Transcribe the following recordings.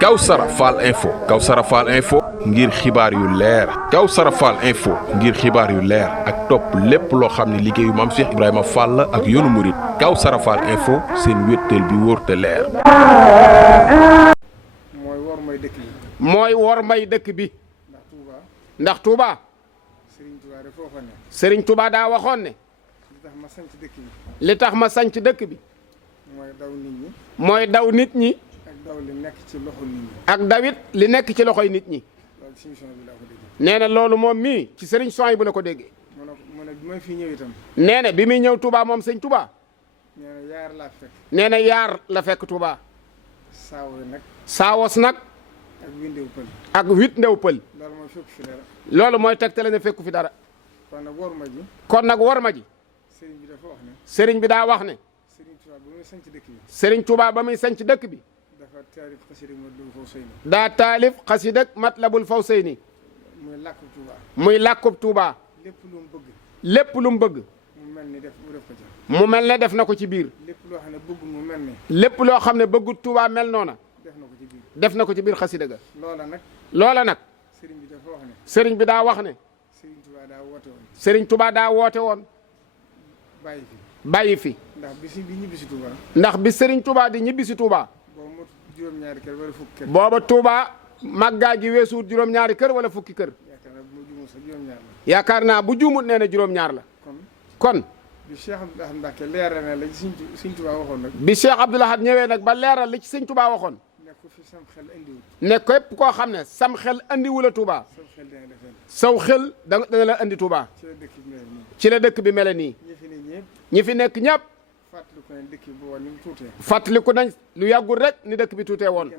Kawsara Fall info Kawsara Fall info ngir xibaar yu leer Kawsara Fall info ngir xibaar yu leer ak topp lépp loo xam ne liggéeyu Maam Cheikh Ibrahima Fall ak yoonu murit Kawsara Fall info seen wéttal bi wóor te leer. mooy wor may dëkk bi. ndax Touba. Serigne Touba daa waxoon ne. li tax ma sanc dëkk bi. mooy daw nit ñi. ak daw li nekk ci loxo nit ñi. ak dawit li nekk ci loxoy nit ñi. nee na loolu moom mii ci Serigne Souhaïbou bu la ko déggee. mu ne bi ma fi ñëw itam. nee na bi muy ñëw Touba moom sëñ Touba. nee na yaar laa fekk. nee na yaar la fekk Touba. saawos nag. ak windew pël. ak wit ndew pël. loolu mooy fekku fi dara. loolu mooy tegtale ne fekku fi dara. kon nag wor ma ji. kon nag wor ma ji. Serigne bi dafa wax ne. Serigne bi daa wax ne. Serigne Touba ba muy sanc dëkk bi. Serigne Touba ba muy sanc dëkk bi. dafa taalif xasida Matlabul Fawzayni. daa taalif xasida Matlabul Fawzayni. muy làkkub Touba. muy làkkub Touba. lépp lu mu bëgg. lépp lu mu bëgg. mu mel ni def ko ca. mu mel ne def na ko ci biir. lépp loo xam ne bëgg mu mel ni. lépp loo xam ne bëggut Touba mel noona. def na ko ci biir. def na ko ci biir xasida ga. loola nag. loola nag. Serigne bi dafa wax ne. Serigne bi daa wax ne. Serigne Touba daa woote woon. Serigne Touba daa woote woon. bàyyi fi. bàyyi fi. ndax bi ñibbisi Touba. ndax bi Serigne Touba di ñibbisi Touba. boobu mot juróom-ñaari kër wala fukki kër. booba Touba màggaa gi weesuut juróom-ñaari kër wala fukki kër. yaakaar naa bu juumul yaakaar naa bu juumut sax juróom-ñaar la. nee na juróom-ñaar la. kon. kon. bi Cheikh Abdoul Ahad Mbacké leeral na la ci Serigne Touba waxoon nag. bi Cheikh Abdoul Ahad ñëwee nag ba leeral li ci Serigne Touba waxoon. ne ko fi sam xel indiwul. ne képp koo xam ne sam xel andiwu la Touba. sam xel dana defee. saw xel dana la andi Touba. ci la dëkk bi mel ci la dëkk bi mel nii. nii. ñi fi ne ñëpp. ñi fi nekk ñëpp. fàttaliku nañ dëkk bi booba ni mu tuutee. fàttaliku nañ lu yàggul rek ni dëkk bi tuutee woon.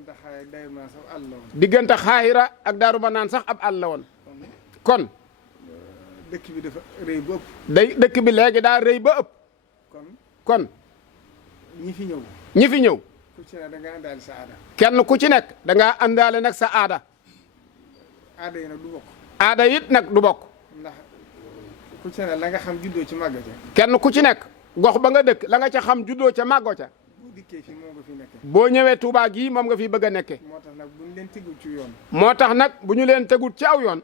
diggante xaayira ak daaru ma naan sax ab àll la woon. kon. dëkk bi dafa rëy ba ëpp. dëkk bi léegi daa rëy ba ëpp. kon. ñi fi ñëw. ñi fi ñëw. ku ci ne da nga àndaale sa aada. kenn ku ci nekk da ngaa àndaale nag sa aada. aada yi nag du bokk. aada it nag du bokk. ndax ku ci ne la nga xam juddoo ci màgg ca. kenn ku ci nekk gox ba nga dëkk la nga ca xam juddoo ca màggoo ca. boo dikkee fii moom nga fi nekkee. boo ñëwee Touba gii moom nga fi bëgg a nekke. moo tax nag bu ñu leen tegul ci yoon. moo tax nag bu ñu leen tegul ci aw yoon.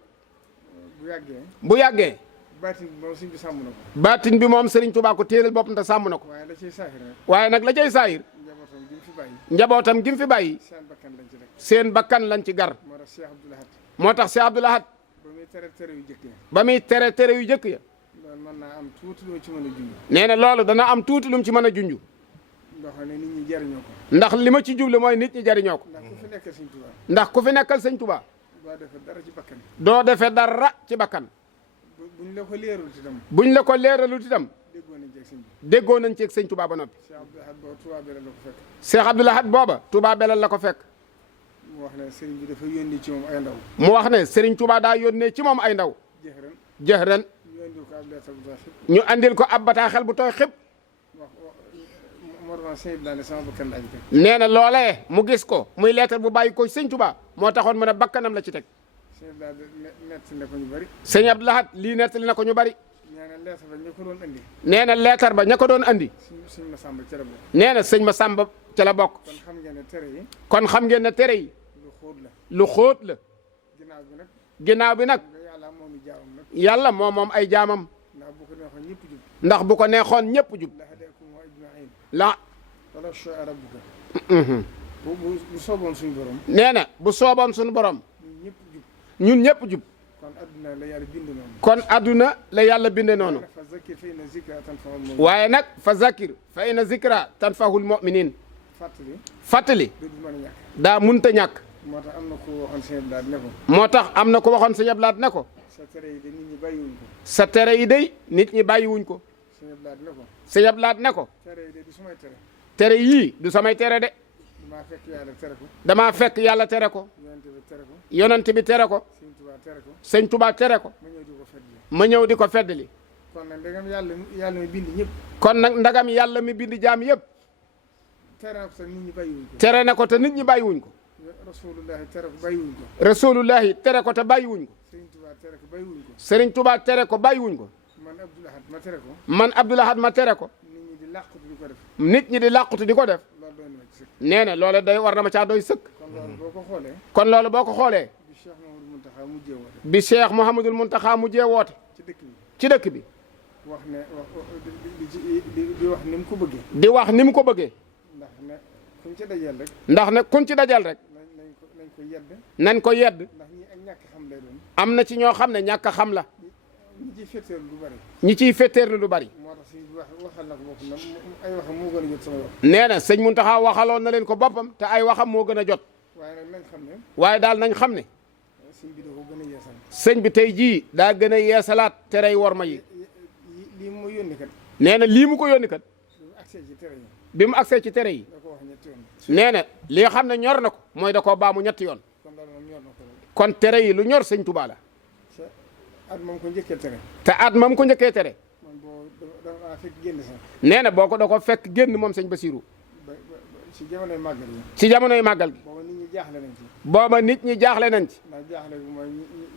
bu yàggee. bu yàggee. baatin bi moom Serigne bi sàmm na ko. baatin bi moom Serigne Touba ko téelal boppam te sàmm na ko. waaye la cay saahir nag. waaye nag la cay saayir. njabootam gi mu fi bàyyi. njabootam gi mu fi bàyyi. seen bakkan lañ ci rek. seen bakkan lañ ci gar. moo tax Cheikh Abdoul Ahad. moo tax Cheikh Abdoul Ahad. ba muy tere yu jëkk ya. ba muy tere yu jëkk ya. loolu mën naa am tuuti loo ci mën a junj. nee na loolu dana am tuuti lu mu ci mën a junj. loo xam ne nit ñi jariñoo ko. ndax li ma ci jublu mooy nit ñi jariñoo ko. ndax ku fi nekkal Serigne Touba. ndax ku fi nekkal sëñ Touba. doo defee dara ci bakkan. doo defee dara ci bakkan. buñ la ko leerul itam. buñ la ko leeralul itam. déggoo nañ ci ak déggoo nañ ci ak sëñ sëñ bi. Touba ba noppi. Cheikh Abdoul Ahad boobu Touba belal la Cheikh Abdoul Ahad booba Touba belal la ko fekk. ko fekk. mu wax ne Serigne bi dafa yónni ci moom ay ndaw. mu wax ne Serigne Touba daa yónnee ci moom ay ndaw. jëxëran. jëxëran. ñu indil ko ab lettre bu ñu andil ko ab bataaxel bu tooy tooy xib. xib. moo tax sëñ bi daal ne sama bakkan laaj ko. nee na loolee mu gis ko muy lettre bu bàyyi ko sëñ Touba moo taxoon mu ne bakkanam la ci teg. sëñ bi daal nett na ko ñu bari. sëñ Abdoul Ahad lii nettali na ko ñu bari. nee na lettre ba ñu ko doon andi. nee na lettre ba ña ko doon andi. sëñ Massamba ca la bokk. nee na sëñ Massamba ca la bokk. kon xam ngeen ne tere yi. kon xam ngeen ne tere yi. lu xóot la. lu xóot la. ginnaaw bi nag. ginnaaw bi nag. yàlla moom i jaamam nag. yàlla moom ay jaamam. ndax bu ko neexoon ñëpp jub. ndax bu ko neexoon ñëpp jub. la hadakum ajmain. la. wala shaa rabbuka. bu sooboon suñu borom. nee na bu sooboon suñu borom. ñun ñëpp jub. ñun ñëpp jub. kon adduna la yàlla bind noonu. kon adduna la yàlla binde noonu. fa zakkir fa inna zikra tanfa'ul mu'minin. waaye nag fa zakir fa inna zikra tanfahul mu'minin. fàttali. fàttali. du mën a ñàkk. daa munta ñàkk. moo tax am na ko waxoon sëñ Abdoul Ahad ne ko. moo tax am na ko waxoon sëñ Abdoul Ahad ne ko. sa tere yi de nit ñi bàyyiwuñ ko. sa tere yi day nit ñi bàyyiwuñ ko. sëñ Abdoul Ahad ne ko. sëñ Abdoul Ahad ne ko. tere yi de du sumay tere. tere yii du samay tere de. damaa fekk yàlla tere ko. damaa fekk yàlla tere ko. yonent bi tere ko. yonent bi tere ko. sëñ Touba tere ko. sëñ Touba tere ko. ma ñëw di ko fedd. ma ñëw di ko feddali. kon nag ndegam yàlla mi bind ñëpp. kon nag ndagam yàlla mi bind jaam yëpp. tere na ko te nit ñi bàyyiwuñ ko. tere na ko te nit ñi bàyyiwuñ ko. rasulullahi tere ko bàyyiwuñ ko. rasulullahi tere ko te bàyyiwuñ ko. sëñ Touba tere ko bàyyiwuñ ko. Serigne Touba tere ko bàyyiwuñ ko. man Abdoul Ahad ma tere ko. man Abdoul Ahad ma tere ko. nit ñi di làqatu di ko def. nit ñi di làqutu di ko def. loolu doon na ci sëkk. nee na loola day war na ma caa doy sëkk. kon loolu boo ko xoolee. kon loolu boo ko xoolee. bi Cheikh Mouhamadou Mountakha mujjee woote. bi Cheikh Mouhamadul Mountakha mujjee woote. ci dëkk bi. ci dëkk bi. wax ne di wax ni mu ko bëggee. di wax ni mu ko bëggee. ndax ne kuñ ci dajal rek. ndax ne kuñ ci dajal rek. nañ ko yedd. nañ ko yedd. ndax ñi ak ñàkk xam lay doon. am na ci ñoo xam ne ñàkk a xam la. ñi ciy féeteerlu lu bari. ñi ciy féeteerlu lu bari. moo tax si waxal na ko boppam nag ay waxam moo gën a jot sama wax. nee na sëñ Mountakha waxaloon na leen ko boppam te ay waxam moo gën a jot. waaye nag nañ xam ne. waaye daal nañ xam ne. sëñ bi da ko gën a yeesal. sëñ bi tey jii daa gën a yeesalaat terey worma yi. lii mu yónni kat. nee na lii mu ko yónni kat. bi mu agsee ci tere yi. bi mu agsee ci tere yi. da ko wax ñetti yoon. nee na li nga xam ne ñor na ko mooy da koo baamu ñetti yoon. kon loolu moom ñor na ko lool. kon tere yi lu ñor sëñ Touba la. te at moom ko njëkkee tere. te at moom ko njëkkee tere. man boo dafa fekk génn sax. nee na boo ko da ko fekk génn moom sëñ Basirou. ci jamonoy màggal yi. ci jamonoy màggal gi. booba nit ñi jaaxle nañ ci. booba nit ñi jaaxle nañ ci. ndax jaaxle bi mooy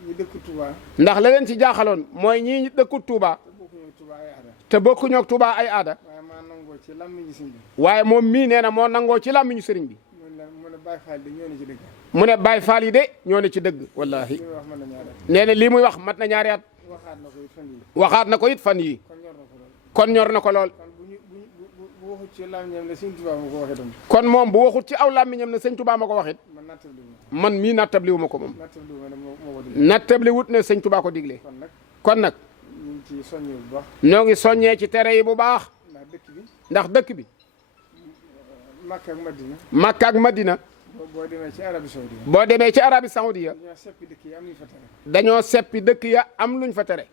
ñi dëkk Touba. ndax la leen ci jaaxaloon mooy ñii dëkku Touba. te bokkuñu ak Touba ay aada. te bokkuñoo ak Touba ay aada. waaye maa nangoo ci làmmiñu sëñ bi. waaye moom mii nee na moo nangoo ci làmmiñu sëriñ bi. mu ne Baye Fall de ñoo ne ci dëgg. mu ne Baye Fall yi de ñoo ne ci dëgg wallaahi. li muy wax mën na ñaari at. nee na lii muy wax mat na ñaari at. waxaat na ko it fan yii. waxaat na ko it fan yii. kon ñor na ko lool. kon ñor na ko lool. kon bu waxut ci làmmiñam ne sëñ Touba ma ko waxee tam. kon moom bu waxut ci aw làmmiñam ne sëñ Touba ma ko waxit man nattabli wu man mii nattabliwu ma ko moom. nattabli wu ne moo ko digle. nattabli wut ne sëñ Touba ko digle. kon nag kon nag ñu ngi ciy soññee bu baax. ñoo ngi soññee ci tere yi bu baax. ndax dëkk bi. ndax dëkk bi. Makka ak Madina. Makka ak Madina. boo demee ci Arabie Saoudite. boo demee ci Arabie Saoudia. dañoo seppi dëkk yi am ñu fa tere. dañoo seppi dëkk ya am luñ fa tere.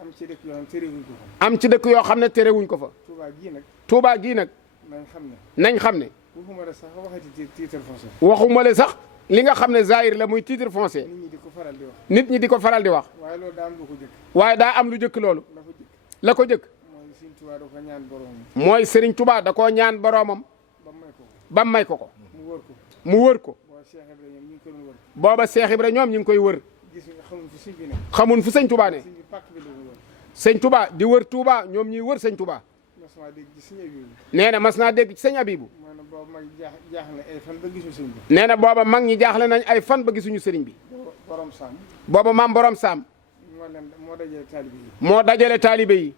am ci dëkk yoo xam terewuñ ko fa. am ci dëkk yoo xam ne terewuñ ko fa. Touba gii nag. Touba gii nag nañ xam ne. nañ xam ne. waxuma la sax waxati titre foncier. waxuma le sax li nga xam ne zahir la muy titre foncier. nit ñi di ko faral di wax. nit ñi di ko faral di wax. waaye loolu daa am lu ko jëkk. waaye daa am lu jëkk loolu. la ko jëkk. la ko jëkk. mooy Sëriñ Touba da ko ñaan boromam. mooy Serigne Touba da koo ñaan boroomam. ba may ko ko. ba may ko ko. mu wër ko. mu wër ko. boo Cheikh Ibrahima ñu ngi ko doon wër. booba Cheikh Ibra ñoom ñu ngi koy wër. gis nga xamuñ fu sëñ bi ne. xamun fu sëñ Touba ne. sëñ bi pàkk bi la ko wër. sëñ Touba di wër Touba ñoom ñuy wër sëñ Touba. mosuma dégg ci sëñ Abibu. nee na mas naa dégg ci sëñ Abibu. moo ne boobu mag jaaxle ay fan ba gisul sëñ bi. nee na booba mag ñi jaaxle nañ ay fan ba gisuñu sëriñ bi. borom Sam. booba maam borom Saam. moo dajale taalibe yi. moo dajale taalibe yi.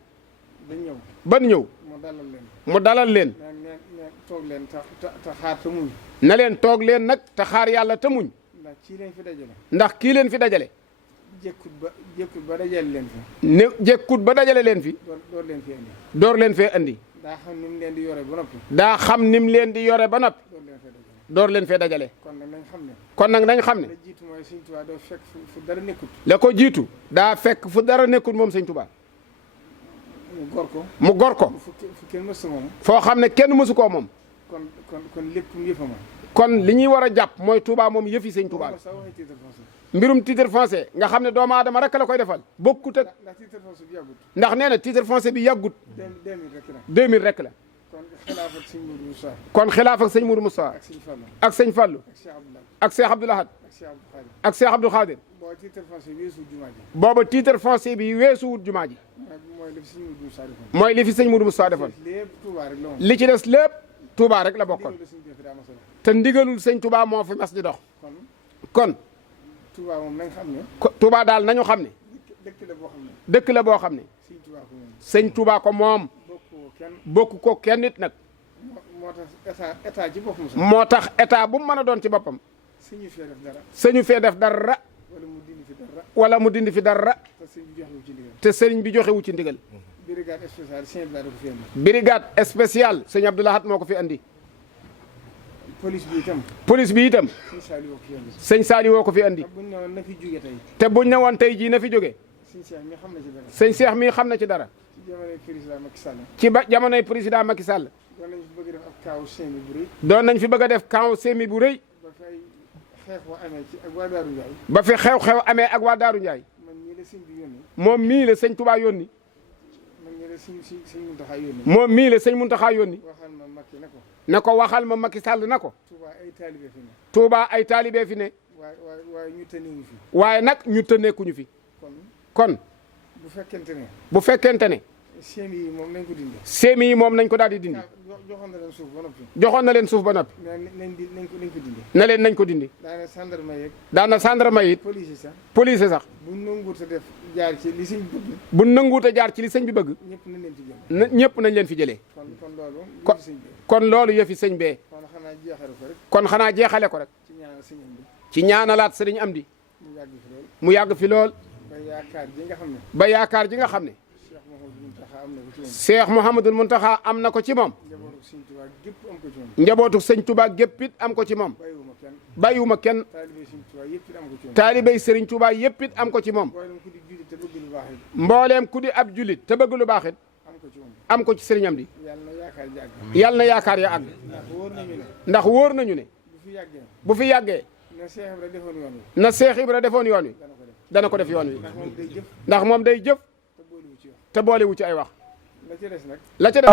ba ñëw. ban ñëw. mu dalal leen. mu dalal leen. neen toog leen te xaar te muñ. na leen toog leen nag te xaar yàlla te muñ. ndax kii leen fi dajale. ndax kii leen fi dajale. jékkut ba dajale leen fi. ne jékkut ba dajale leen fi. door leen fi indi. door leen fee andi. daa xam ni mu leen di yore ba noppi. daa xam nim leen di yore ba noppi. door leen fee dajale. kon nag nañ xam ne. kon nag nañ xam ne. la jiitu mooy Sëñ Tuubaa doo fekk fu dara nekkut. la ko jiitu daa fekk fu dara nekkul moom sëñ Touba. mu gor ko. mu gor ko. fu kenn mësu moom. foo xam ne kenn mësu koo moom. kon lépp yëfama. kon li ñuy war a jàpp mooy Touba moom yëfi sëñ Touba la. mbirum titre foncier nga xam ne doomu aadama rek la koy defal. bokkut ak ndax titre foncier bi yàggut. ndax nee na titre foncier bi yàggut. 2000 rek la. 2000 rek la. kon xilaaf ak sëñ Mourou Moussa. kon xilaaf ak sëñ Mourou Moussa. ak sëñ Fallou. ak sëñ Fallou. ak Cheikh Abdoulaye. ak Cheikh Abdoul Ahad. ak Cheikh Abdou Khadir. ak Cheikh Abdou Khadir. boo titre foncier bi weesu jumaa ji. booba titre foncier bi weesuwut jumaa ji. mooy li fi sëñ Mourou Moussa defoon. mooy li fi sëñ Mourou Moussa defoon. lépp Touba rek la woon. li ci des lépp Touba rek la bokkoon. ndigalu sëñ bi daa mas a dox. te ndigalul sëñ Touba moo fi mas di dox. kon Touba moom nañ xam ne. Touba daal nañu xam ne. dëkk la boo xam ne. dëkk la boo xam ne. sëñ Touba ko moom. sëñ Touba ko moom. bokk ko kenn nit nag. moo tax état ci boppam sax. moo tax état bu mu mën a doon ci boppam. sëñu fee def dara. sëñu fee def dara. wala mu dindi fi dara. wala mu dindi fi dara. te sëñ bi joxewu ci ndigal. te sëriñ bi joxewu ci ndigal. brigade spéciale sëñ Abdoulaye ko fi andi. brigade spéciale sëñ Abdou Lahad moo ko fi andi. police bi itam. police bi itam. sëñ Saliou ko fi andi. sëñ Saliou woo ko fi andi. te buñ ne woon na fi jóge tey. te buñ ne woon tey jii na fi jóge. sëñ Cheikh mi xam na ci dara. sëñ Cheikh mii xam na ci dara. ci jamonoy président Macky Sall. ci ba jamonoy président Macky Sall. doon nañ fi bëgg def ab kaaw semi bu rëy. doon nañ fi bëgg a def camp semi bu rëy. ba fay xeex wa amee ci ak waa Daaru Ndiaye. ba fi xew-xew amee ak waa Daaru Ndiaye. man ñii la sëñ bi yónni. moom mii la sëñ Touba yónni. man ñii la sëñ Mountakha yónni. moom mii la sëñ Mountakha yónni. waxal ma Macky ne ko. na ko waxal ma Macky Sall na ko. Touba ay taalibe fi ne. Touba ay taalibe fi ne. waaye ñu tënnewu fi. waaye nag ñu tënneekuñu fi. kon kon bu fekkente ne. bu fekkente ne. séemi yi moom nañ ko dindi. séemi yi moom nañ ko daal di dindi. joxoon na leen suuf ba noppi. joxoon na leen suuf ba noppi. nañ ko dindi. na leen nañ ko dindi. daanaka gendarme yeeg. daana gendarme yi. police sax. bu nanguut a def jaar ci li sëñ bi bëgg. bu nanguut a jaar ci li sëñ bi bëgg. ñëpp nañ leen fi jëlee. ñëpp nañ leen fi jëlee. kon loolu yëfi sëñ bee. kon xanaa jeexale ko rek. kon xanaa jeexale ko rek. ci ñaanalaat sëriñ Amdi. mu yàgg fi lool. ba yaakaar ji nga xam ne. ba yaakaar ji nga xam ne. Cheikh Mouhamadul Mountakha am na ko ci moom. njabootu sëñ Touba gépp it am ko ci moom. bàyyiwuma kenn. taalibey sëriñ Touba yëpp it am ko ci moom. mbooleem ku di ab julit te bëgg lu baax it am ko ci sëriñ Amdi. yàlla na yaakaar ya àgg. ndax wóor nañu ne. bu fi yàggee. na Cheikh Ibra defoon yoon wi. dana ko def yoon wi. ndax moom day jëf. te boolewu ci ay wax. la ca des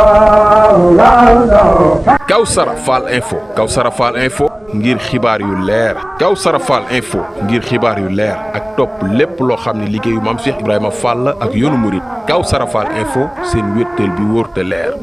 Kawsara Fall info Kawsara Fall info ngir xibaar yu leer Kawsara Fall info ngir xibaar yu leer ak topp lépp loo xam ne liggéeyu maam Cheikh Ibrahima Fall ak yoonu murit Kawsara Fall info seen wéttal bi wóor te leer